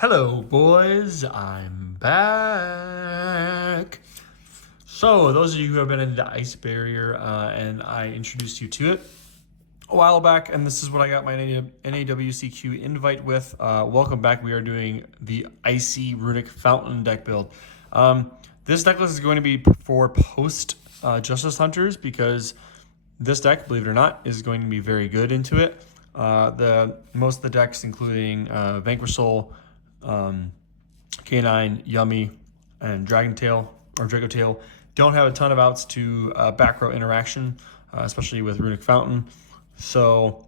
Hello boys, I'm back. So those of you who have been in the ice barrier and I introduced you to it a while back, and this is what I got my NAWCQ invite with. Welcome back. We are doing the Icy Runick Fountain deck build. This deck list is going to be for post Justice Hunters because this deck, believe it or not, is going to be very good into it. Most of the decks, including Vanquish Soul, K9, Yummy, and Dragon Tail or Draco Tail, don't have a ton of outs to back row interaction, especially with Runick Fountain. So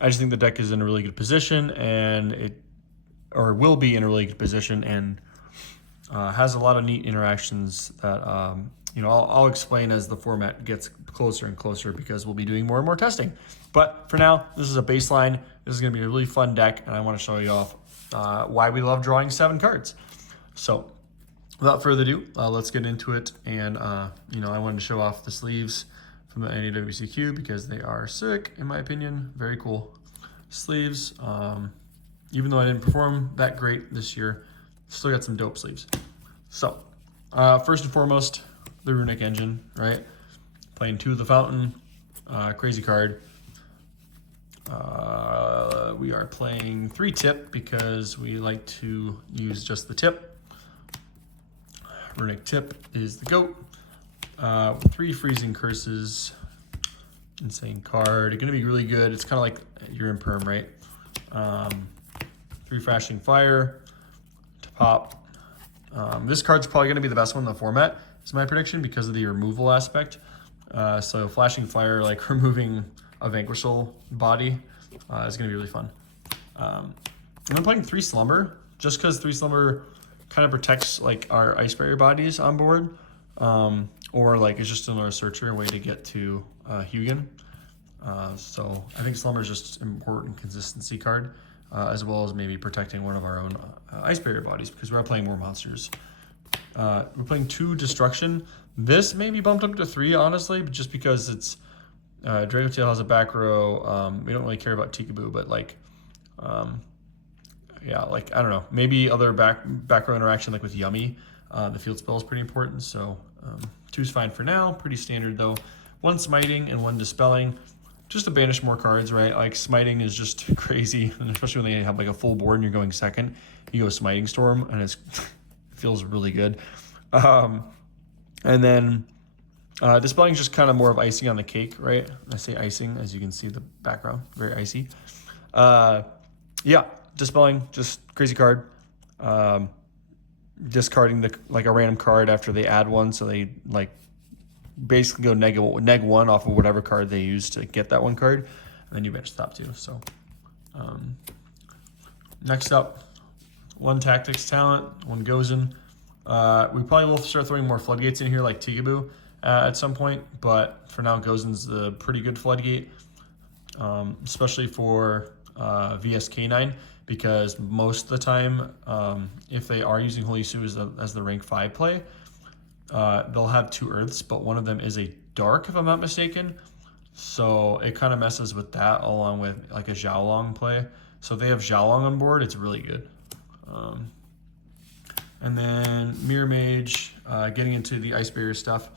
I just think the deck is in a really good position, and will be in a really good position, and has a lot of neat interactions that I'll explain as the format gets closer and closer because we'll be doing more and more testing. But for now, this is a baseline. This is going to be a really fun deck, and I want to show you off why we love drawing 7 cards. So without further ado, let's get into it. And I wanted to show off the sleeves from the NAWCQ because they are sick, in my opinion. Very cool sleeves. Even though I didn't perform that great this year, still got some dope sleeves. So first and foremost, the Runick engine, right? Playing 2 of the Fountain, crazy card. We are playing 3 tip because we like to use just the tip. Runick tip is the GOAT. 3 freezing curses. Insane card. It's going to be really good. It's kind of like you're in perm, right? 3 flashing fire to pop. This card's probably going to be the best one in the format, is my prediction, because of the removal aspect. So flashing fire, like removing a Vanquish Soul body, is going to be really fun. I'm playing 3 Slumber, just because 3 Slumber kind of protects like our Ice Barrier bodies on board, or like it's just another searcher, a way to get to Hugin. So I think Slumber is just an important consistency card, as well as maybe protecting one of our own Ice Barrier bodies, because we're playing more monsters. We're playing 2 Destruction. This may be bumped up to 3, honestly, but just because it's Draco Tail has a back row. We don't really care about Tikaboo, but like, yeah, like I don't know, maybe other back row interaction like with Yummy. The field spell is pretty important, so 2's fine for now. Pretty standard though. 1 smiting and 1 dispelling, just to banish more cards, right? Like smiting is just crazy, and especially when they have like a full board and you're going second, you go Smiting Storm, and it feels really good. And then dispelling is just kind of more of icing on the cake, right? I say icing, as you can see the background, very icy. Yeah, dispelling, just crazy card. Discarding a random card after they add one, so they like basically go neg 1 off of whatever card they use to get that 1 card, and then you banish the top 2. So next up, 1 Tactics Talent, 1 Gozen. We probably will start throwing more floodgates in here like Tikaboo at some point, but for now Gozen's the pretty good floodgate, especially for VSK9, because most of the time, if they are using Holy Sue as the rank 5 play, they'll have 2 Earths, but one of them is a Dark, if I'm not mistaken. So it kind of messes with that, along with like a Xiaolong play. So if they have Xiaolong on board, it's really good. And then Mirror Mage, getting into the Ice Barrier stuff.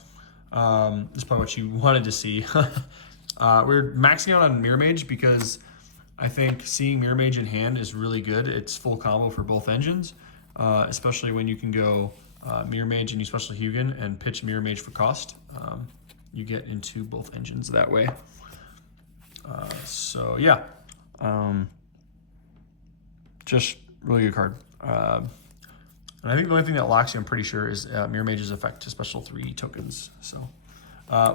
This is probably what you wanted to see. We're maxing out on Mirror Mage because I think seeing Mirror Mage in hand is really good. It's full combo for both engines, especially when you can go Mirror Mage and you special Hugin and pitch Mirror Mage for cost. You get into both engines that way. So yeah, just really good card. And I think the only thing that locks you, I'm pretty sure, is Mirror Mage's effect to special 3 tokens. So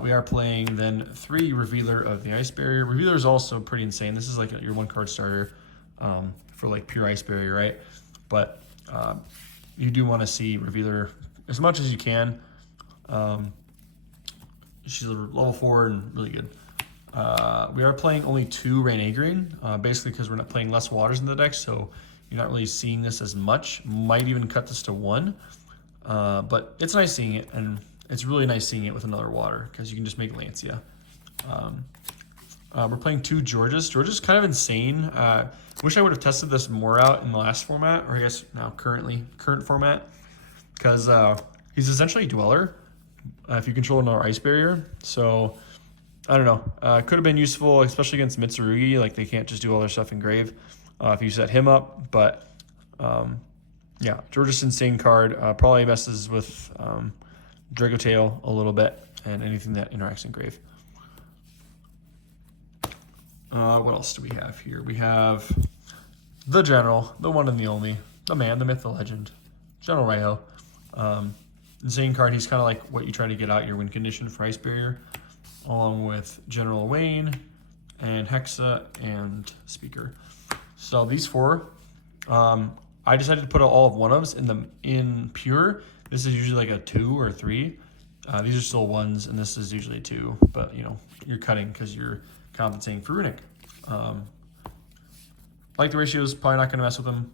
we are playing then 3 Revealer of the Ice Barrier. Revealer is also pretty insane. This is like your 1 card starter for like pure Ice Barrier, right? But you do want to see Revealer as much as you can. She's a level 4 and really good. We are playing only 2 Rain Agrine, basically because we're not playing less waters in the deck, so you're not really seeing this as much. Might even cut this to 1, but it's nice seeing it, and it's really nice seeing it with another water because you can just make Lancia. We're playing 2 Georges. George's kind of insane. Wish I would have tested this more out in the last format, or I guess now current format, because he's essentially a Dweller if you control another Ice Barrier. So I don't know. Could have been useful, especially against Mitsurugi. Like, they can't just do all their stuff in Grave if you set him up. But yeah, George's insane card. Probably messes with Draco Tail a little bit and anything that interacts in Grave. What else do we have here? We have the General, the one and the only, the man, the myth, the legend, General Raiho. Insane card. He's kind of like what you try to get out your win condition for Ice Barrier, along with General Wayne and Hexa and Speaker. So these 4, I decided to put all of one-ofs in pure. This is usually like a 2 or 3. These are still 1s, and this is usually 2, but you know, you're cutting because you're compensating for Runick. Like the ratios, probably not going to mess with them.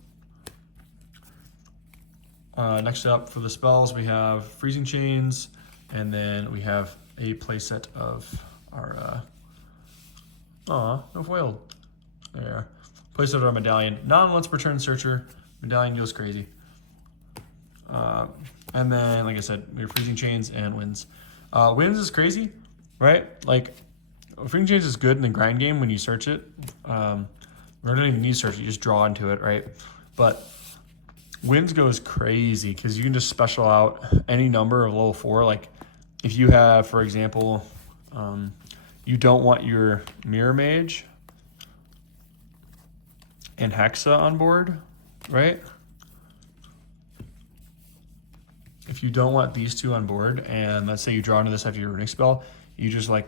Next up for the spells, we have Freezing Chains, and then we have a playset of our no foiled. There. Playset of our Medallion. Non-once per turn searcher. Medallion goes crazy. And then, like I said, we have Freezing Chains and Winds. Winds is crazy, right? Like, Freezing Chains is good in the grind game when you search it. We don't even need to search it, you just draw into it, right? But Winds goes crazy because you can just special out any number of level 4. Like, if you have, for example, you don't want your Mirror Mage and Hexa on board, right? If you don't want these 2 on board, and let's say you draw into this after your Runick spell, you just like,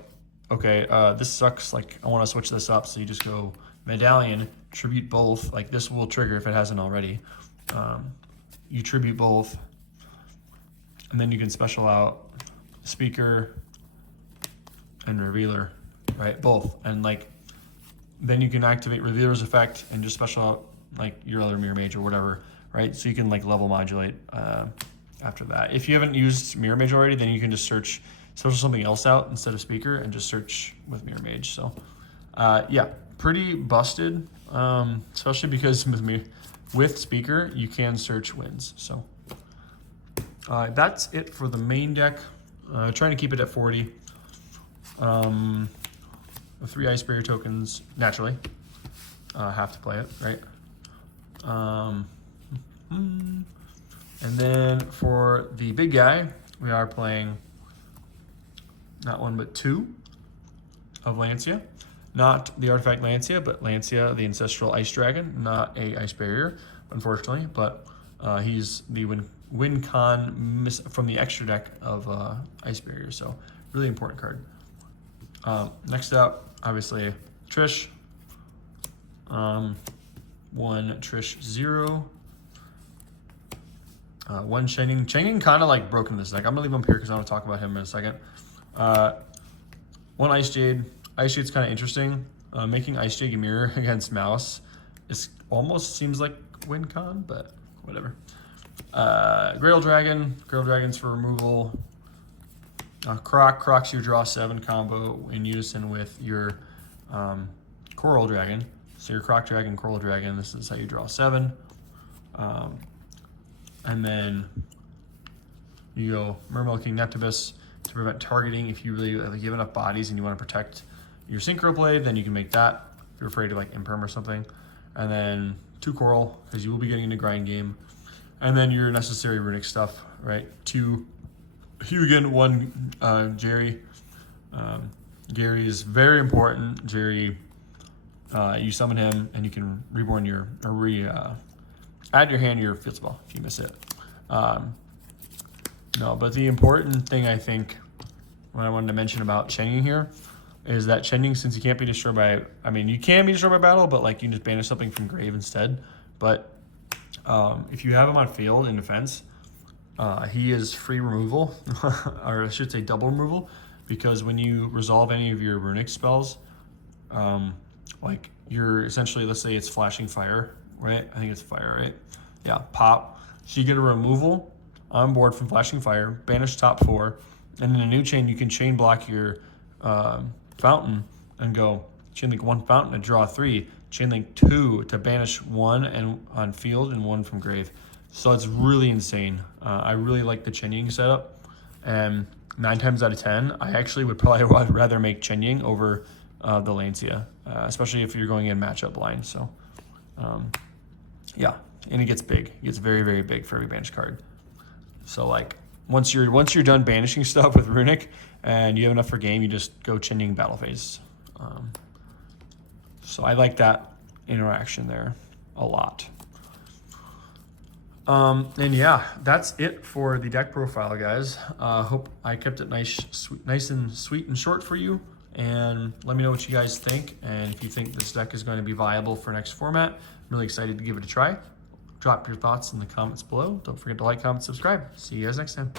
okay, this sucks, like, I want to switch this up, so you just go Medallion, tribute both, like this will trigger if it hasn't already. You tribute both, and then you can special out Speaker and Revealer, right? Both, and like, then you can activate Revealer's effect and just special out like your other Mirror Mage or whatever, right? So you can like level modulate after that. If you haven't used Mirror Mage already, then you can just special something else out instead of Speaker and just search with Mirror Mage. So yeah, pretty busted, especially because with Speaker you can search Winds. So that's it for the main deck. Trying to keep it at 40. 3 Ice Barrier tokens, naturally. Have to play it, right? And then for the big guy, we are playing not 1 but 2 of Lancia. Not the Artifact Lancia, but Lancia, the Ancestral Ice Dragon, not a Ice Barrier, unfortunately, but he's the win con from the extra deck of Ice Barrier, so really important card. Next up, obviously, Trish. 1 Trish 0. 1 Shening. Shening kind of like broken this deck. I'm gonna leave him here because I want to talk about him in a second. 1 Ice Jade. Ice Jade's kind of interesting. Making Ice Jade a mirror against Mouse is almost seems like win con, but whatever. Grail Dragon. Grail Dragon's for removal. Croc's your draw 7 combo in unison with your Coral Dragon. So your Croc Dragon, Coral Dragon, this is how you draw 7. And then you go Mermilking Neptibus to prevent targeting. If you really give enough bodies and you want to protect your Synchro Blade, then you can make that if you're afraid of like Imperm or something. And then 2 Coral, because you will be getting into grind game. And then your necessary Runick stuff, right? 2 Hugin, 1 Jerry. Gary is very important. Jerry, you summon him and you can reborn your, or add your hand to your field spell if you miss it. No, but the important thing I think, what I wanted to mention about Chenning here, is that Chenning, since he can't be destroyed by, I mean, you can be destroyed by battle, but like you can just banish something from grave instead. But if you have him on field in defense, he is free removal, or I should say double removal, because when you resolve any of your Runick spells, like you're essentially, let's say it's flashing fire, right? I think it's fire, right? Yeah, pop. So you get a removal on board from flashing fire, banish top 4, and in a new chain you can chain block your fountain and go Chainlink 1 Fountain to draw 3, Chainlink 2 to banish 1 and on field and 1 from grave. So it's really insane. I really like the Chen Ying setup, and 9 times out of 10, I actually would probably rather make Chen Ying over the Lancia, especially if you're going in matchup blind. So yeah, and it gets big. It gets very, very big for every banished card. So like once you're done banishing stuff with Runick and you have enough for game, you just go Chen Ying battle phase. So I like that interaction there a lot. And yeah, that's it for the deck profile, guys. Hope I kept it nice and sweet and short for you. And let me know what you guys think. And if you think this deck is going to be viable for next format, I'm really excited to give it a try. Drop your thoughts in the comments below. Don't forget to like, comment, subscribe. See you guys next time.